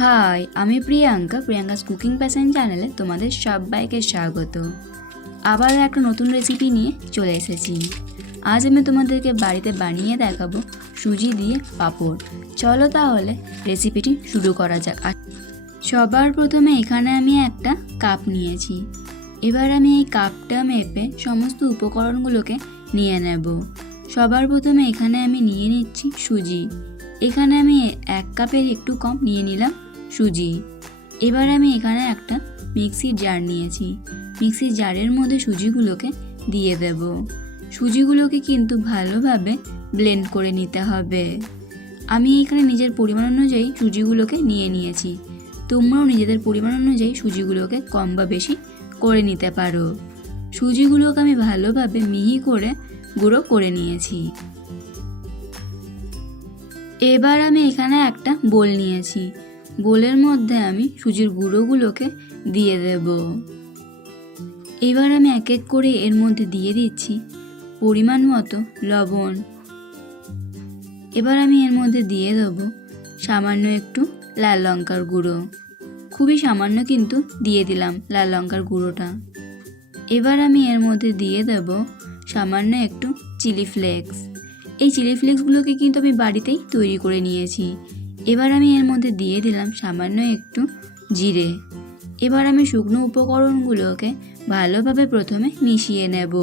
High, আমি Priyanka's cooking passion চ্যানেলে তোমাদের সবাইকে স্বাগত। আবার একটা নতুন রেসিপি নিয়ে চলে এসেছি। আজ আমি তোমাদেরকে বাড়িতে বানিয়ে দেখাবো সুজি দিয়ে পাঁপড়। চলো তাহলে রেসিপিটি শুরু করা যাক। সবার প্রথমে এখানে আমি একটা কাপ নিয়েছি। এবার আমি এই কাপটা মেপে সমস্ত উপকরণগুলোকে নিয়ে নেব। সবার প্রথমে এখানে আমি নিয়ে নিচ্ছি সুজি। এখানে আমি 1 কাপের একটু কম নিয়ে নিলাম সুজি। এবার আমি এখানে একটা মিক্সির জার নিয়েছি। মিক্সির জারের মধ্যে সুজিগুলোকে দিয়ে দেব। সুজিগুলোকে কিন্তু ভালোভাবে ব্লেন্ড করে নিতে হবে। আমি এখানে নিজের পরিমাণ অনুযায়ী সুজিগুলোকে নিয়ে নিয়েছি। তোমরাও নিজেদের পরিমাণ অনুযায়ী সুজিগুলোকে কম বা বেশি করে নিতে পারো। সুজিগুলোকে আমি ভালোভাবে মিহি করে গুঁড়ো করে নিয়েছি। এবার আমি এখানে একটা বোল নিয়েছি। বোলের মধ্যে আমি সুজির গুঁড়োগুলোকে দিয়ে দেব। এবার আমি এক এক করে এর মধ্যে দিয়ে দিচ্ছি পরিমাণ মতো লবণ। এবার আমি এর মধ্যে দিয়ে দেব সামান্য একটু লাল লঙ্কার গুঁড়ো। খুবই সামান্য কিন্তু দিয়ে দিলাম লাল লঙ্কার গুঁড়োটা। এবার আমি এর মধ্যে দিয়ে দেব সামান্য একটু চিলি ফ্লেক্স। এই চিলি ফ্লেক্সগুলোকে কিন্তু আমি বাড়িতেই তৈরি করে নিয়েছি। এবার আমি এর মধ্যে দিয়ে দিলাম সামান্য একটু জিরে। এবার আমি শুকনো উপকরণগুলোকে ভালোভাবে প্রথমে মিশিয়ে নেব।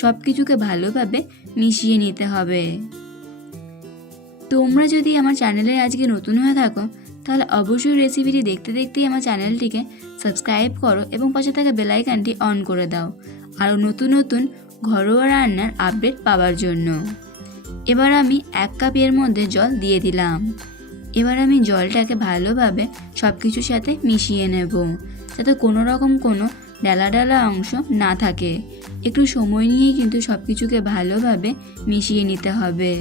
সব কিছুকে ভালোভাবে মিশিয়ে নিতে হবে। তোমরা যদি আমার চ্যানেলে আজকে নতুন হয়ে থাকো তাহলে অবশ্যই রেসিপিটি দেখতে দেখতেই আমার চ্যানেলটিকে সাবস্ক্রাইব করো এবং পাশে থাকা বেল আইকনটি অন করে দাও আরও নতুন নতুন ঘরোয়া রান্নার আপডেট পাওয়ার জন্য। এবার আমি 1 কাপ এর মধ্যে জল দিয়ে দিলাম। এবার আমি জলটাকে ভালোভাবে সব কিছুর সাথে মিশিয়ে নেব, যাতে কোনো রকম কোনো ডালা ডালা অংশ না থাকে। একটু সময় নিয়েই কিন্তু সব কিছুকে ভালোভাবে মিশিয়ে নিতে হবে।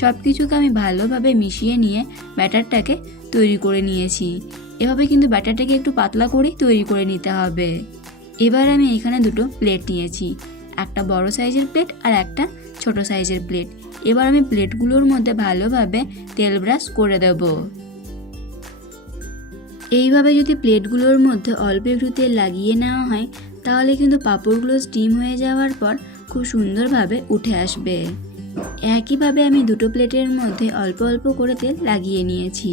সব কিছুকে আমি ভালোভাবে মিশিয়ে নিয়ে ব্যাটারটাকে তৈরি করে নিয়েছি। এভাবে কিন্তু ব্যাটারটাকে একটু পাতলা করেই তৈরি করে নিতে হবে। এবার আমি এখানে দুটো প্লেট নিয়েছি, একটা বড় সাইজের প্লেট আর একটা ছোট সাইজের প্লেট। এবার আমি প্লেটগুলোর মধ্যে ভালোভাবে তেল ব্রাশ করে দেব। এইভাবে যদি প্লেটগুলোর মধ্যে অল্প একটু তেল লাগিয়ে নেওয়া হয় তাহলে কিন্তু পাঁপড়গুলো স্টিম হয়ে যাওয়ার পর খুব সুন্দরভাবে উঠে আসবে। একইভাবে আমি দুটো প্লেটের মধ্যে অল্প অল্প করে তেল লাগিয়ে নিয়েছি।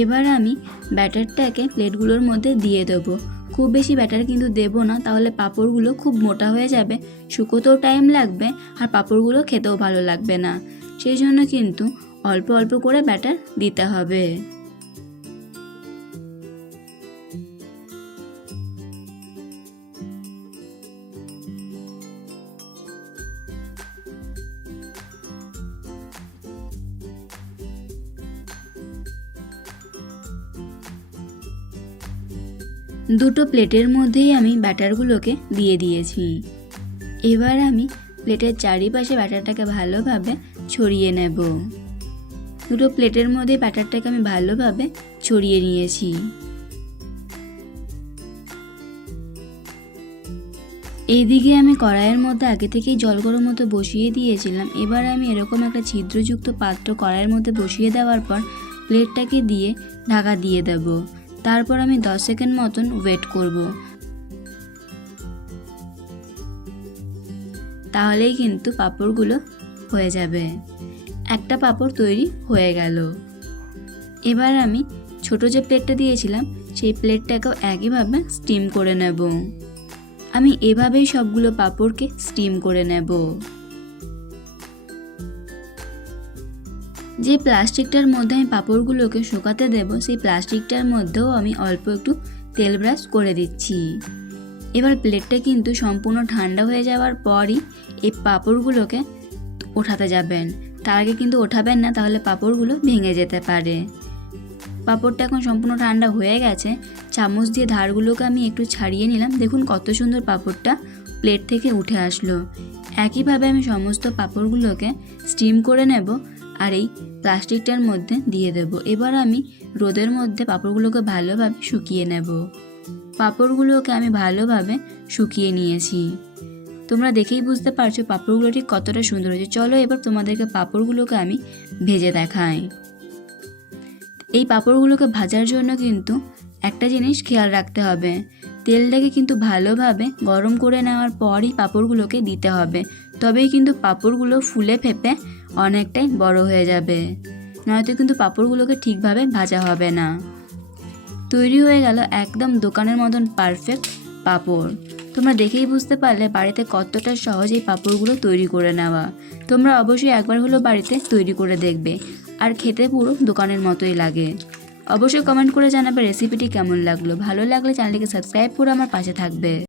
এবার আমি ব্যাটারটাকে প্লেটগুলোর মধ্যে দিয়ে দেবো। খুব বেশি ব্যাটার কিন্তু দেবো না, তাহলে পাঁপড়গুলো খুব মোটা হয়ে যাবে, শুকোতেও টাইম লাগবে আর পাঁপড়গুলো খেতেও ভালো লাগবে না। সেই জন্য কিন্তু অল্প অল্প করে ব্যাটার দিতে হবে। দুটো প্লেটের মধ্যেই আমি ব্যাটারগুলোকে দিয়ে দিয়েছি। এবার আমি প্লেটের চারিপাশে ব্যাটারটাকে ভালোভাবে ছড়িয়ে নেব। দুটো প্লেটের মধ্যে ব্যাটারটাকে আমি ভালোভাবে ছড়িয়ে নিয়েছি। এইদিকে আমি কড়াইয়ের মধ্যে আগে থেকেই জল গরম মতো বসিয়ে দিয়েছিলাম। এবার আমি এরকম একটা ছিদ্রযুক্ত পাত্র কড়াইয়ের মধ্যে বসিয়ে দেওয়ার পর প্লেটটাকে দিয়ে ঢাকা দিয়ে দেব। তারপর আমি 10 সেকেন্ড মতন ওয়েট করব। তাহলেই কিন্তু পাঁপড়গুলো হয়ে যাবে। একটা পাঁপড় তৈরি হয়ে গেল। এবার আমি ছোট যে প্লেটটা দিয়েছিলাম সেই প্লেটটাকেও একইভাবে স্টিম করে নেব। আমি এভাবেই সবগুলো পাঁপড়কে স্টিম করে নেব। যে প্লাস্টিকটার মধ্যে আমি পাঁপড়গুলোকে শুকাতে দেব সেই প্লাস্টিকটার মধ্যেও আমি অল্প একটু তেল ব্রাশ করে দিচ্ছি। এবার প্লেটটা কিন্তু সম্পূর্ণ ঠান্ডা হয়ে যাওয়ার পরই এই পাঁপড়গুলোকে ওঠাতে যাবেন। তার আগে কিন্তু ওঠাবেন না, তাহলে পাঁপড়গুলো ভেঙে যেতে পারে। পাঁপড়টা এখন সম্পূর্ণ ঠান্ডা হয়ে গেছে। চামচ দিয়ে ধারগুলোকে আমি একটু ছাড়িয়ে নিলাম। দেখুন কত সুন্দর পাঁপড়টা প্লেট থেকে উঠে আসলো। একইভাবে আমি সমস্ত পাঁপড়গুলোকে স্টিম করে নেব আর এই প্লাস্টিকটার মধ্যে দিয়ে দেব। এবার আমি রোদের মধ্যে পাঁপড়গুলোকে ভালোভাবে শুকিয়ে নেব। পাঁপড়গুলোকে আমি ভালোভাবে শুকিয়ে নিয়েছি। তোমরা দেখেই বুঝতে পারছো পাঁপড়গুলো ঠিক কতটা সুন্দর হয়েছে। চলো এবার তোমাদেরকে পাঁপড়গুলোকে আমি ভেজে দেখাই। এই পাঁপড়গুলোকে ভাজার জন্য কিন্তু একটা জিনিস খেয়াল রাখতে হবে, তেলটাকে কিন্তু ভালোভাবে গরম করে নেওয়ার পরই পাঁপড়গুলোকে দিতে হবে, তবেই কিন্তু পাঁপড়গুলো ফুলে ফেপে অনেকটাই বড় হয়ে যাবে, নয়তো কিন্তু পাঁপড়গুলোকে ঠিকভাবে ভাজা হবে না। তৈরি হয়ে গেল একদম দোকানের মতন পারফেক্ট পাঁপড়। তোমরা দেখেই বুঝতে পারলে বাড়িতে কতটা সহজ এই পাঁপড়গুলো তৈরি করে নেওয়া। তোমরা অবশ্যই একবার হলেও বাড়িতে তৈরি করে দেখবে, আর খেতে পুরো দোকানের মতোই লাগে। অবশ্যই কমেন্ট করে জানাবে রেসিপিটি কেমন লাগলো। ভালো লাগলে চ্যানেলটিকে সাবস্ক্রাইব করে আমার পাশে থাকবে।